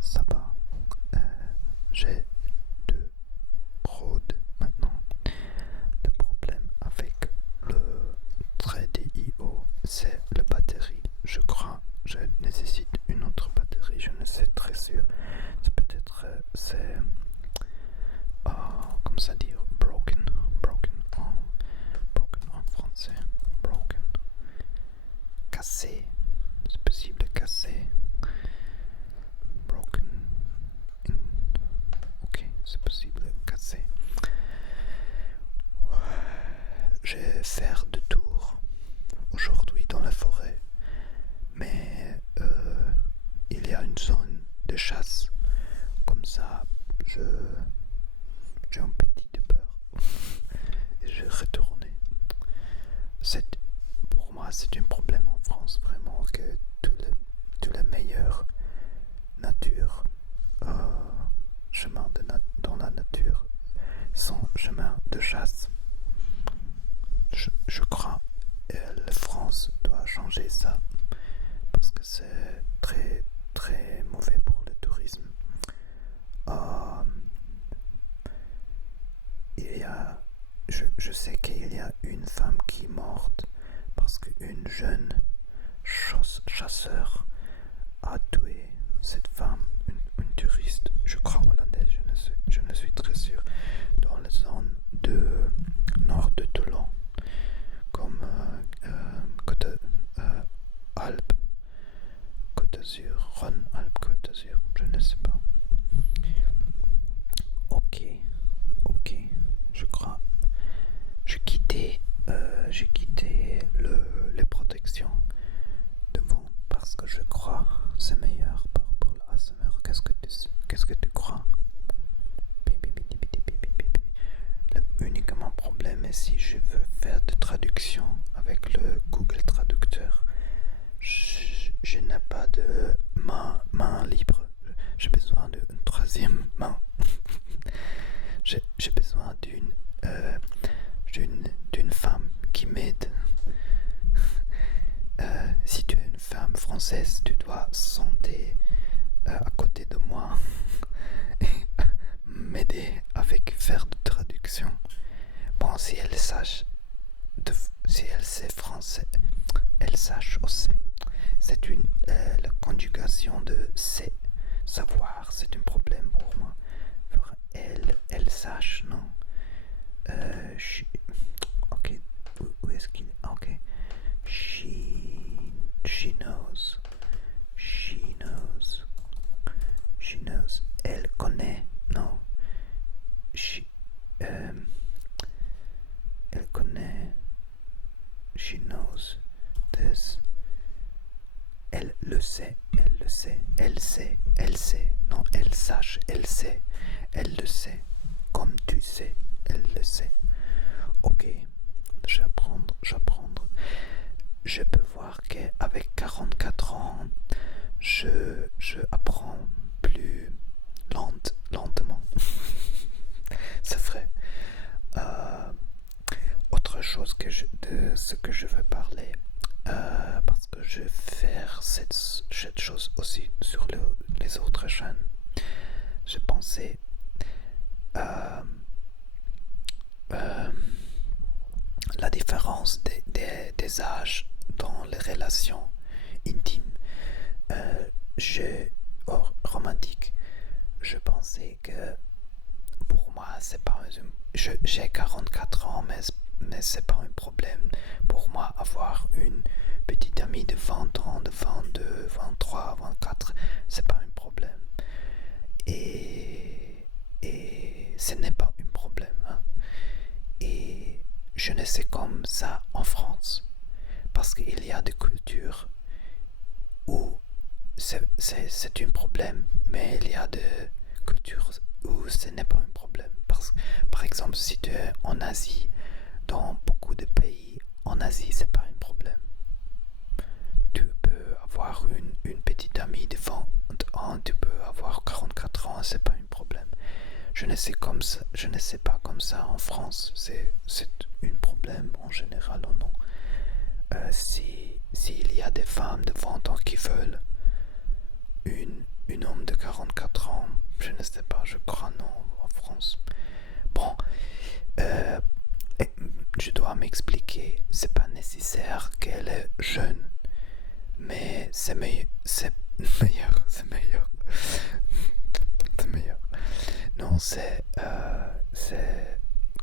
Ça va. J'ai deux rods maintenant. Le problème avec le 3DIO, c'est la batterie. Je crois je nécessite une autre batterie, je ne sais très sûr. C'est peut-être comme ça dire broken en français. Broken. Cassé. C'est possible cassé. Broken. Ok, c'est possible cassé. Je vais faire deux tours aujourd'hui dans la forêt, mais il y a une zone de chasse. Comme ça, j'ai un petit de peur et je vais retourner. Pour moi, c'est un problème en France, vraiment, que tout le meilleur nature, chemin dans la nature, sont chemin de chasse. Je crois que la France doit changer ça parce que c'est très très mauvais pour le tourisme. Euh, je sais qu'il y a une femme qui est morte parce qu'une jeune chasseur a tué cette femme, une touriste, je crois hollandaise, je ne suis très sûr, dans la zone de nord de Toulon, comme Côte Alpes, Côte d'Azur, Rhône, Alpes, Côte d'Azur, je ne sais pas. Ok, je crois. J'ai quitté les protections devant parce que je crois que c'est meilleur par rapport à l'ASMR. Qu'est-ce que tu crois? Uniquement problème est si je veux faire de traduction avec le Google Traducteur. Je n'ai pas de main libre. J'ai besoin d'une troisième main. J'ai besoin d'une femme qui m'aide. Si tu es une femme française, tu dois sentir à côté de moi et m'aider avec faire de traduction. Bon, si elle sait français, elle sache aussi. C'est la conjugation de c'est. Savoir, c'est un problème pour moi. Pour elle sache, non. Ok, où est-ce qu'il est? Ok. She knows. She knows. She knows. Elle connaît, non. Elle connaît. She knows this. Elle le sait, elle sait, non, elle sache, elle sait, elle le sait, comme tu sais, elle le sait. Ok, j'apprends. Je peux voir qu'avec 44 ans, je apprends plus lentement. C'est vrai. Autre chose de ce que je veux parler, parce que je vais faire cette chose aussi sur les autres chaînes. Je pensais la différence des âges dans les relations intimes. Romantique. Je pensais que pour moi, c'est pas j'ai 44 ans, mais c'est pas un problème pour moi avoir une petite amie de 20 ans, de 22, 23, 24, c'est pas un problème. Et ce n'est pas un problème. Hein. Et je ne sais comme ça en France, parce qu'il y a des cultures où c'est un problème, mais il y a des cultures où ce n'est pas un problème. Par exemple, si tu es en Asie, dans beaucoup de pays en Asie, c'est pas un problème. Tu peux avoir une petite amie de 20 ans, tu peux avoir 44 ans, c'est pas un problème. Je ne sais pas comme ça en France, c'est un problème en général ou non. S'il y a des femmes de 20 ans qui veulent un homme de 44 je ne sais pas, je crois non en France. Bon, euh, je dois m'expliquer, c'est pas nécessaire qu'elle est jeune, mais c'est meilleur, c'est meilleur, c'est meilleur. Non, c'est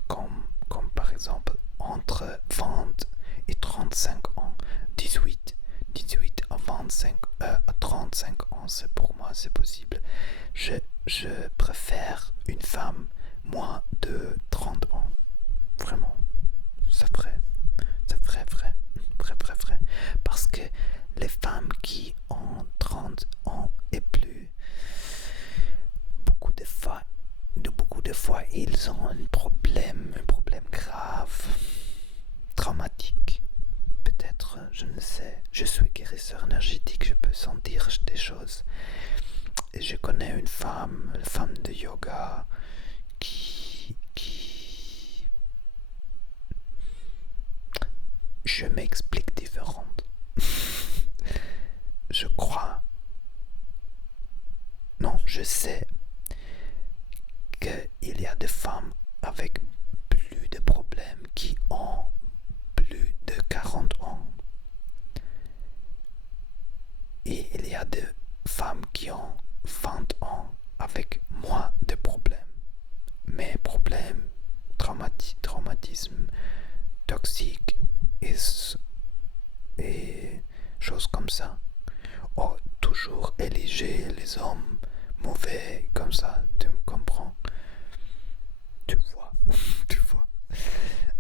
comme par exemple entre 20 et 35 ans, 18 à 35 ans, c'est pour moi c'est possible. Je préfère une femme moins de 30 ans, vraiment, c'est vrai, c'est vrai, vrai, vrai, vrai, vrai, parce que les femmes qui ont 30 ans et plus, beaucoup de fois, ils ont un problème grave, traumatique. Peut-être, je ne sais. Je suis guérisseur énergétique, je peux sentir des choses. Et je connais une femme de yoga, qui je m'explique différente. Je crois. Non, je sais qu'il y a des femmes avec plus de problèmes qui ont plus de 40 ans. Et il y a des femmes qui ont 20 ans avec moins de problèmes. Mais problèmes, traumatisme, toxique et choses comme ça. Oh, toujours éliger les hommes mauvais comme ça, tu me comprends? Tu vois, tu vois.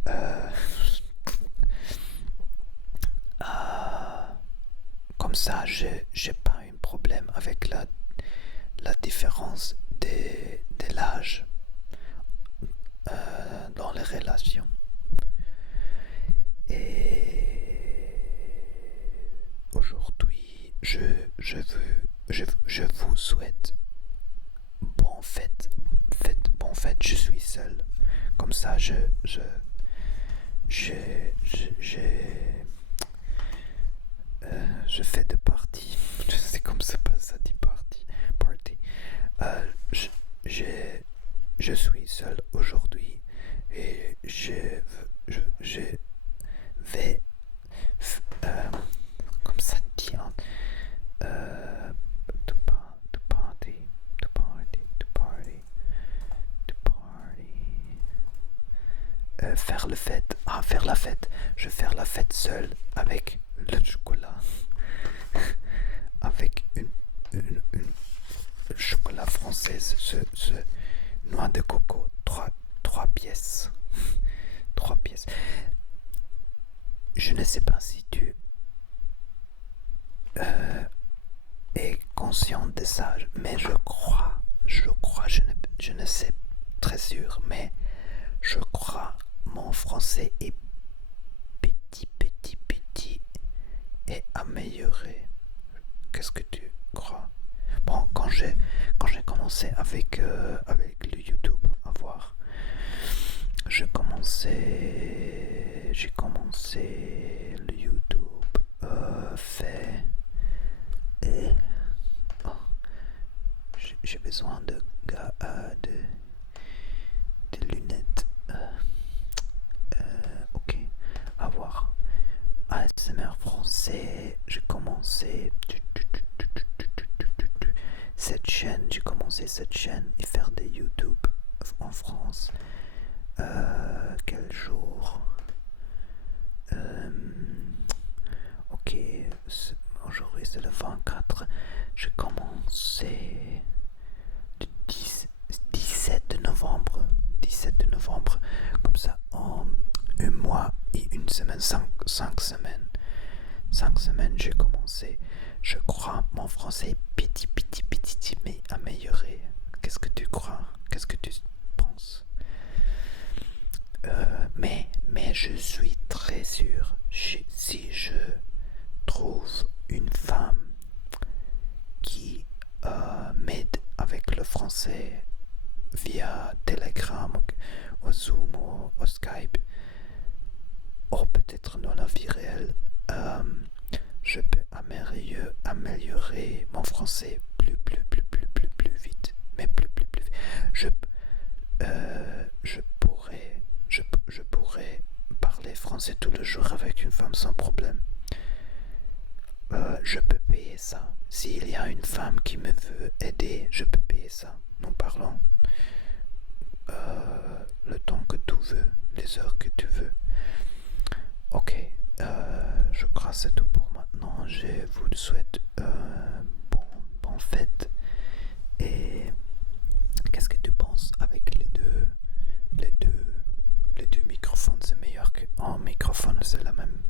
Euh, Comme ça, j'ai pas un problème avec la différence de l'âge dans les relations. Et aujourd'hui, je vous souhaite bon fête, je suis seul. Comme ça, je, je, je fais de parties. Je sais comme ça dit party. Je, je, je suis seul aujourd'hui et je vais comme ça dit to party to party to party to party faire faire la fête. Je vais faire la fête seule avec le chocolat, avec une chocolat française, ce noix de coco, trois pièces. 3 pièces. Je ne sais pas si tu es conscient de ça, mais je crois, je ne sais très sûr, mais je crois mon français est petit et amélioré. Qu'est-ce que tu crois? Bon, quand j'ai commencé avec le YouTube à voir, j'ai commencé le YouTube fait et oh, j'ai besoin de lunettes. Ok, à voir. ASMR français, j'ai commencé j'ai commencé cette chaîne et faire des YouTube en France. Quel jour? Ok, aujourd'hui c'est le 24. J'ai commencé le 17 novembre. 17 novembre, comme ça en un mois et une semaine, 5 semaines. 5 semaines j'ai commencé. Je crois mon français est petit, mais amélioré. Qu'est-ce que tu crois? Qu'est-ce que tu penses? Mais je suis très sûr, si je trouve une femme qui m'aide avec le français via Telegram, ou Zoom, ou Skype, ou peut-être dans la vie réelle, je peux améliorer mon français plus vite, mais plus sans problème. Je peux payer ça. S'il y a une femme qui me veut aider, je peux payer ça. Nous parlons le temps que tu veux, les heures que tu veux. Ok, je crois que c'est tout pour maintenant. Je vous souhaite bon fête. Et qu'est-ce que tu penses avec les deux microphones? C'est meilleur qu'un microphone, c'est la même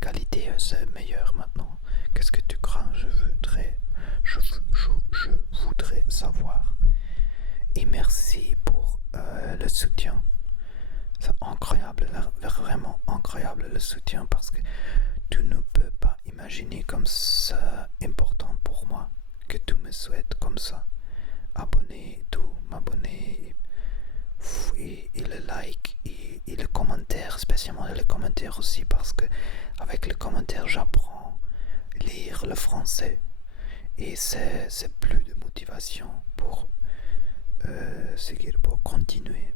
qualité, c'est meilleur maintenant. Qu'est-ce que tu crois? Je voudrais savoir. Et merci pour le soutien. C'est incroyable, vraiment incroyable le soutien, parce que tu ne peux pas imaginer comme ça important pour moi que tu me souhaites comme ça. M'abonner et le like et le commentaire, spécialement les commentaires aussi, parce que avec les commentaires j'apprends à lire le français et c'est plus de motivation pour seguir, pour continuer.